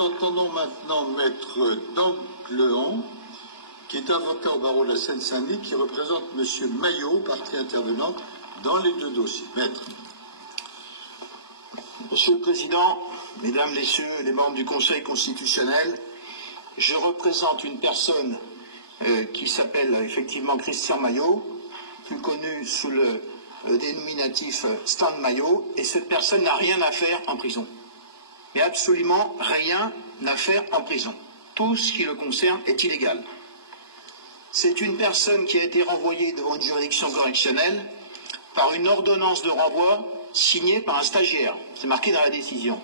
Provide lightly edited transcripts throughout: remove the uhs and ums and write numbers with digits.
Nous entendons maintenant Maître Dancleon, qui est avocat au barreau de la Seine-Saint-Denis, qui représente M. Maillot, partie intervenante dans les deux dossiers. Maître. Monsieur le Président, Mesdames, Messieurs les membres du Conseil constitutionnel, je représente une personne qui s'appelle effectivement Christian Maillot, plus connu sous le dénominatif Stan Maillot, et cette personne n'a rien à faire en prison. Mais absolument rien à faire en prison. Tout ce qui le concerne est illégal. C'est une personne qui a été renvoyée devant une juridiction correctionnelle par une ordonnance de renvoi signée par un stagiaire. C'est marqué dans la décision.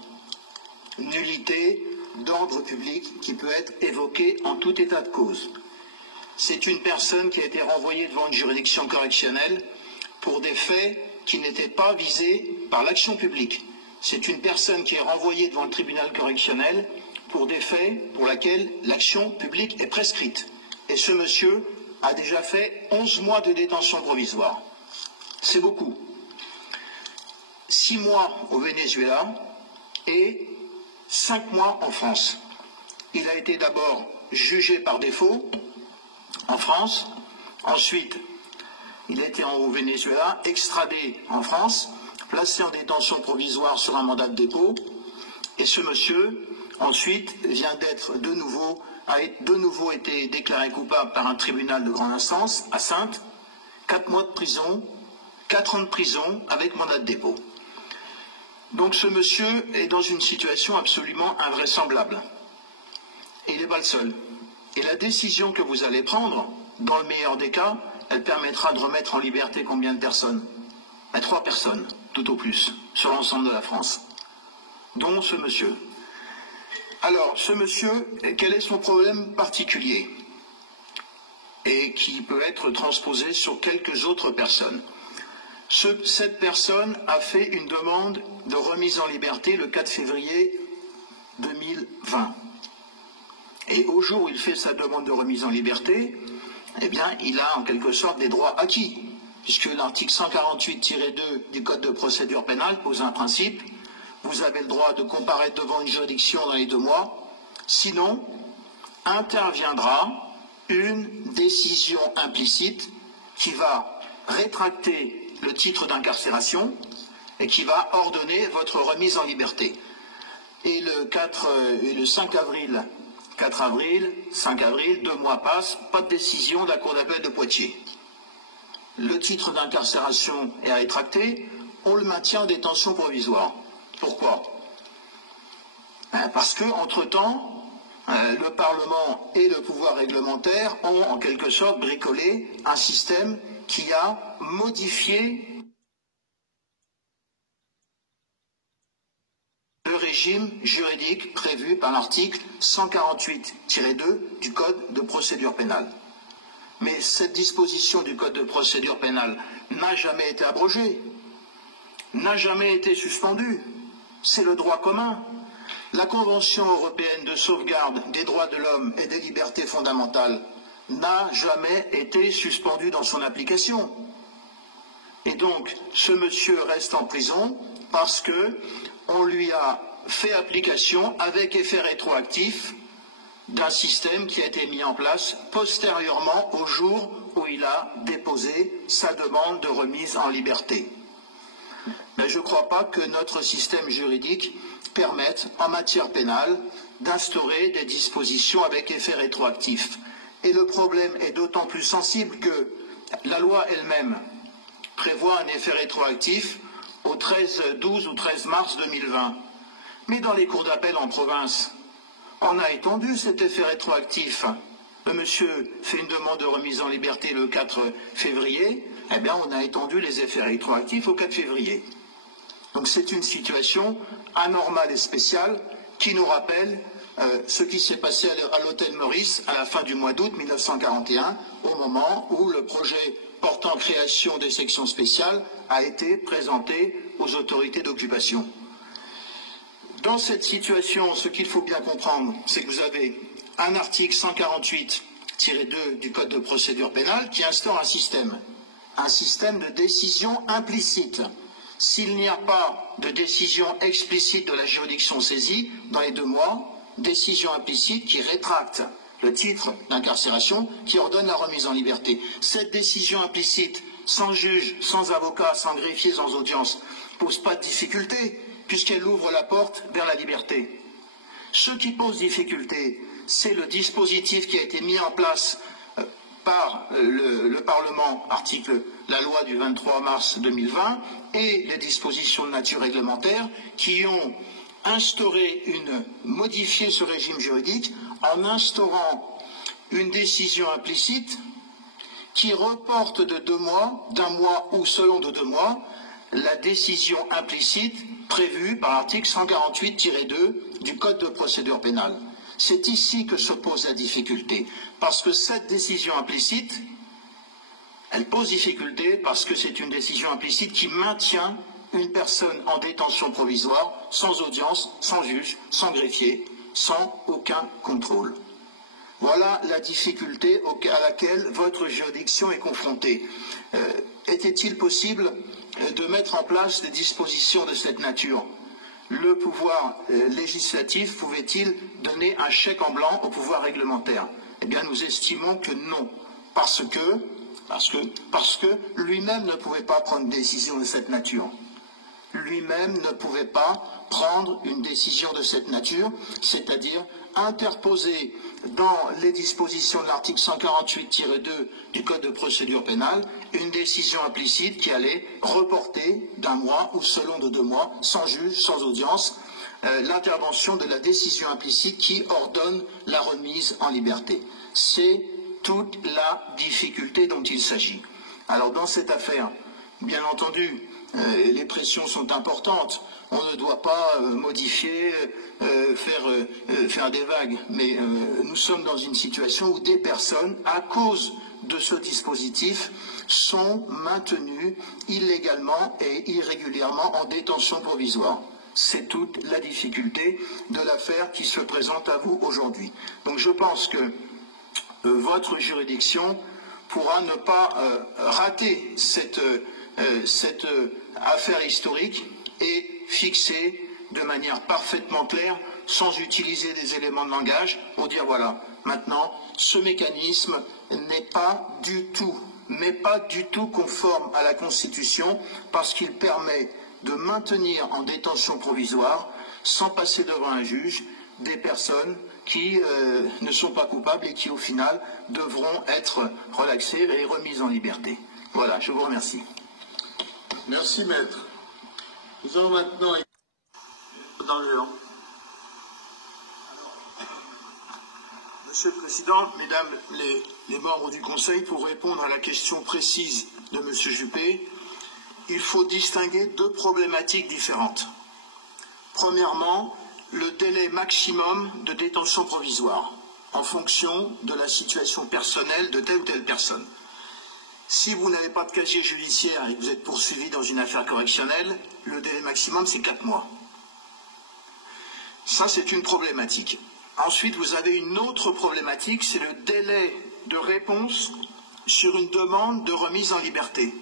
Nullité d'ordre public qui peut être évoquée en tout état de cause. C'est une personne qui a été renvoyée devant une juridiction correctionnelle pour des faits qui n'étaient pas visés par l'action publique. C'est une personne qui est renvoyée devant le tribunal correctionnel pour des faits pour lesquels l'action publique est prescrite. Et ce monsieur a déjà fait 11 mois de détention provisoire. C'est beaucoup. 6 mois au Venezuela et 5 mois en France. Il a été d'abord jugé par défaut en France, ensuite il a été au Venezuela, extradé en France, placé en détention provisoire sur un mandat de dépôt, et ce monsieur, ensuite, vient d'être a de nouveau été déclaré coupable par un tribunal de grande instance à Saintes, 4 mois de prison, 4 ans de prison avec mandat de dépôt. Donc ce monsieur est dans une situation absolument invraisemblable. Et il n'est pas le seul. Et la décision que vous allez prendre, dans le meilleur des cas, elle permettra de remettre en liberté combien de personnes? 3 personnes, tout au plus, sur l'ensemble de la France, dont ce monsieur. Alors, ce monsieur, quel est son problème particulier? Et qui peut être transposé sur quelques autres personnes. Cette personne a fait une demande de remise en liberté le 4 février 2020. Et au jour où il fait sa demande de remise en liberté, eh bien, il a en quelque sorte des droits acquis, puisque l'article 148-2 du Code de procédure pénale pose un principe: vous avez le droit de comparaître devant une juridiction dans les 2 mois, sinon interviendra une décision implicite qui va rétracter le titre d'incarcération et qui va ordonner votre remise en liberté. Et le 5 avril, 5 avril, 2 mois passent, pas de décision de la Cour d'appel de Poitiers. Le titre d'incarcération est rétracté, on le maintient en détention provisoire. Pourquoi? Parce que, entre-temps, le Parlement et le pouvoir réglementaire ont en quelque sorte bricolé un système qui a modifié le régime juridique prévu par l'article 148-2 du Code de procédure pénale. Mais cette disposition du Code de procédure pénale n'a jamais été abrogée, n'a jamais été suspendue. C'est le droit commun. La Convention européenne de sauvegarde des droits de l'homme et des libertés fondamentales n'a jamais été suspendue dans son application. Et donc, ce monsieur reste en prison parce qu'on lui a fait application avec effet rétroactif d'un système qui a été mis en place postérieurement au jour où il a déposé sa demande de remise en liberté. Mais je ne crois pas que notre système juridique permette, en matière pénale, d'instaurer des dispositions avec effet rétroactif. Et le problème est d'autant plus sensible que la loi elle-même prévoit un effet rétroactif au 12 ou 13 mars 2020. Mais dans les cours d'appel en province, on a étendu cet effet rétroactif. Le monsieur fait une demande de remise en liberté le 4 février, eh bien on a étendu les effets rétroactifs au 4 février. Donc c'est une situation anormale et spéciale qui nous rappelle ce qui s'est passé à l'hôtel Maurice à la fin du mois d'août 1941, au moment où le projet portant création des sections spéciales a été présenté aux autorités d'occupation. Dans cette situation, ce qu'il faut bien comprendre, c'est que vous avez un article 148-2 du Code de procédure pénale qui instaure un système de décision implicite. S'il n'y a pas de décision explicite de la juridiction saisie dans les 2 mois, décision implicite qui rétracte le titre d'incarcération qui ordonne la remise en liberté. Cette décision implicite, sans juge, sans avocat, sans greffier, sans audience, pose pas de difficulté, puisqu'elle ouvre la porte vers la liberté. Ce qui pose difficulté, c'est le dispositif qui a été mis en place par le Parlement, la loi du 23 mars 2020, et les dispositions de nature réglementaire qui ont modifié ce régime juridique en instaurant une décision implicite qui reporte de 2 mois, d'un mois ou selon de 2 mois, la décision implicite prévue par l'article 148-2 du Code de procédure pénale. C'est ici que se pose la difficulté, parce que cette décision implicite, elle pose difficulté parce que c'est une décision implicite qui maintient une personne en détention provisoire, sans audience, sans juge, sans greffier, sans aucun contrôle. Voilà la difficulté à laquelle votre juridiction est confrontée. Était-il possible de mettre en place des dispositions de cette nature? Le pouvoir législatif pouvait-il donner un chèque en blanc au pouvoir réglementaire? Eh bien, nous estimons que non, parce que lui-même ne pouvait pas prendre une décision de cette nature. Lui-même ne pouvait pas prendre une décision de cette nature, c'est-à-dire interposer dans les dispositions de l'article 148-2 du Code de procédure pénale une décision implicite qui allait reporter d'un mois ou selon de 2 mois, sans juge, sans audience, l'intervention de la décision implicite qui ordonne la remise en liberté. C'est toute la difficulté dont il s'agit. Alors dans cette affaire, bien entendu, les pressions sont importantes. On ne doit pas modifier, faire des vagues. Mais nous sommes dans une situation où des personnes, à cause de ce dispositif, sont maintenues illégalement et irrégulièrement en détention provisoire. C'est toute la difficulté de l'affaire qui se présente à vous aujourd'hui. Donc je pense que votre juridiction pourra ne pas rater cette affaire historique et fixer de manière parfaitement claire, sans utiliser des éléments de langage, pour dire voilà, maintenant, ce mécanisme n'est pas du tout conforme à la Constitution, parce qu'il permet de maintenir en détention provisoire, sans passer devant un juge, des personnes qui ne sont pas coupables et qui, au final, devront être relaxées et remises en liberté. Voilà, je vous remercie. Merci, maître. Nous allons maintenant dans le long. Monsieur le Président, Mesdames les membres du Conseil, pour répondre à la question précise de M. Juppé, il faut distinguer 2 problématiques différentes. Premièrement, le délai maximum de détention provisoire, en fonction de la situation personnelle de telle ou telle personne. Si vous n'avez pas de casier judiciaire et que vous êtes poursuivi dans une affaire correctionnelle, le délai maximum, c'est 4 mois. Ça, c'est une problématique. Ensuite, vous avez une autre problématique, c'est le délai de réponse sur une demande de remise en liberté.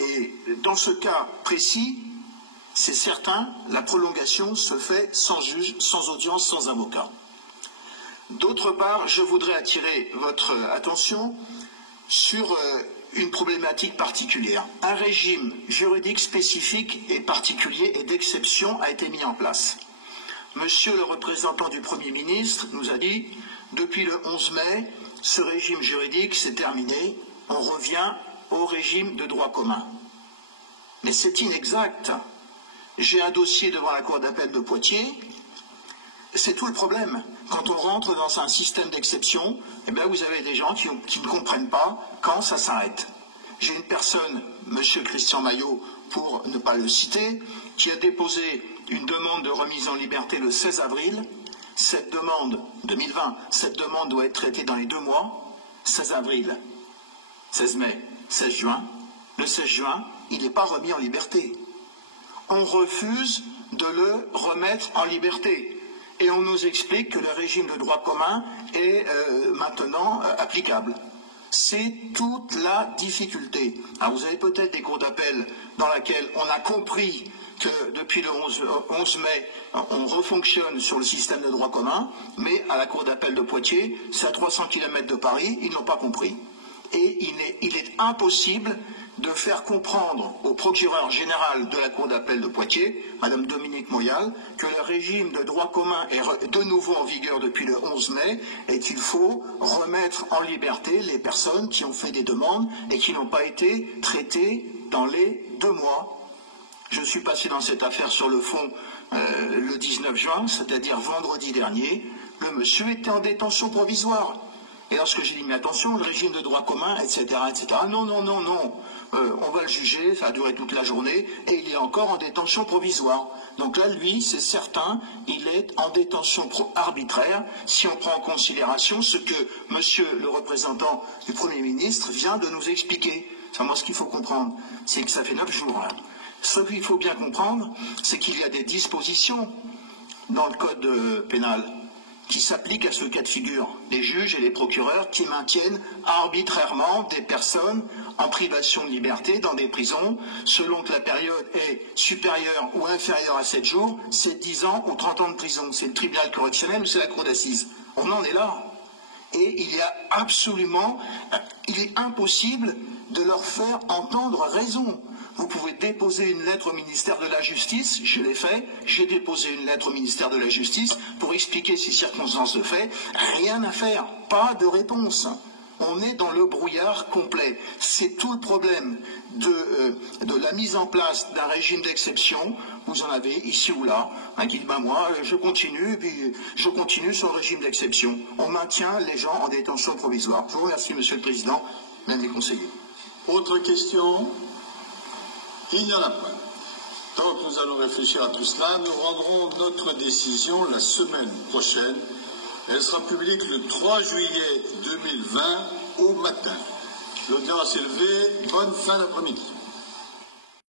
Et dans ce cas précis, c'est certain, la prolongation se fait sans juge, sans audience, sans avocat. D'autre part, je voudrais attirer votre attention sur une problématique particulière. Un régime juridique spécifique et particulier et d'exception a été mis en place. Monsieur le représentant du Premier ministre nous a dit, depuis le 11 mai, ce régime juridique s'est terminé, on revient au régime de droit commun. Mais c'est inexact. J'ai un dossier devant la Cour d'appel de Poitiers, c'est tout le problème. Quand on rentre dans un système d'exception, eh bien vous avez des gens qui ne comprennent pas quand ça s'arrête. J'ai une personne, M. Christian Maillot, pour ne pas le citer, qui a déposé une demande de remise en liberté le 16 avril. Cette demande, 2020, cette demande doit être traitée dans les 2 mois. 16 avril, 16 mai, 16 juin. Le 16 juin, il n'est pas remis en liberté. On refuse de le remettre en liberté. Et on nous explique que le régime de droit commun est maintenant applicable. C'est toute la difficulté. Alors vous avez peut-être des cours d'appel dans lesquels on a compris que depuis le 11 mai, on refonctionne sur le système de droit commun, mais à la cour d'appel de Poitiers, c'est à 300 km de Paris, ils n'ont pas compris. Et il est impossible de faire comprendre au procureur général de la cour d'appel de Poitiers, Madame Dominique Moyal, que le régime de droit commun est de nouveau en vigueur depuis le 11 mai et qu'il faut remettre en liberté les personnes qui ont fait des demandes et qui n'ont pas été traitées dans les 2 mois. Je suis passé dans cette affaire sur le fond le 19 juin, c'est-à-dire vendredi dernier. Le monsieur était en détention provisoire. Et lorsque j'ai dit, mais attention, le régime de droit commun, etc., etc., non, on va le juger, ça a duré toute la journée, et il est encore en détention provisoire. Donc là, lui, c'est certain, il est en détention arbitraire, si on prend en considération ce que monsieur le représentant du Premier ministre vient de nous expliquer. C'est moi ce qu'il faut comprendre, c'est que ça fait 9 jours. Hein. Ce qu'il faut bien comprendre, c'est qu'il y a des dispositions dans le code pénal qui s'appliquent à ce cas de figure. Les juges et les procureurs qui maintiennent arbitrairement des personnes en privation de liberté dans des prisons, selon que la période est supérieure ou inférieure à 7 jours, c'est 10 ans ou 30 ans de prison. C'est le tribunal correctionnel ou c'est la cour d'assises. On en est là. Et il est impossible de leur faire entendre raison. Vous pouvez déposer une lettre au ministère de la Justice, je l'ai fait, j'ai déposé une lettre au ministère de la Justice pour expliquer ces circonstances de fait, rien à faire, pas de réponse. On est dans le brouillard complet. C'est tout le problème de la mise en place d'un régime d'exception. Vous en avez ici ou là, un qui dit, moi, je continue, puis je continue sur le régime d'exception. On maintient les gens en détention provisoire. Je vous remercie, Monsieur le Président, même les conseillers. Autre question? Il n'y en a pas. Donc nous allons réfléchir à tout cela. Nous rendrons notre décision la semaine prochaine. Elle sera publique le 3 juillet 2020 au matin. L'audience est levée. Bonne fin d'après-midi.